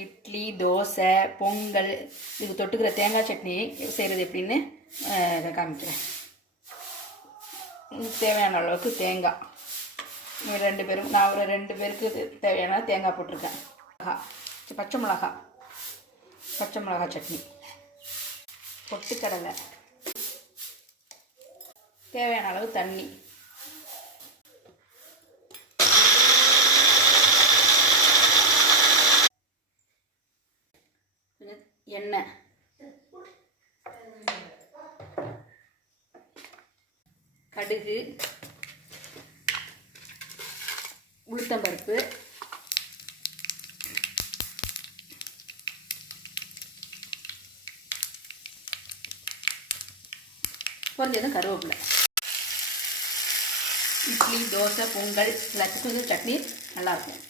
இட்லி, தோசை, பொங்கல் இதுக்கு தொட்டுக்கிற தேங்காய் சட்னி செய்கிறது எப்படின்னு காமிக்கிறேன். தேவையான அளவுக்கு தேங்காய், நான் ஒரு 2 பேருக்கு தேவையான தேங்காய் போட்டிருக்கேன். பச்சை மிளகாய் சட்னி, பொட்டுக்கடலை, தேவையான அளவு தண்ணி, எண்ணெய், கடுகு, உளுத்தம்பருப்பு, கொஞ்சம் கருவேப்பிலை. இட்லி, தோசை, பொங்கல் எல்லாத்துக்கும் சட்னி நல்லாயிருக்கும்.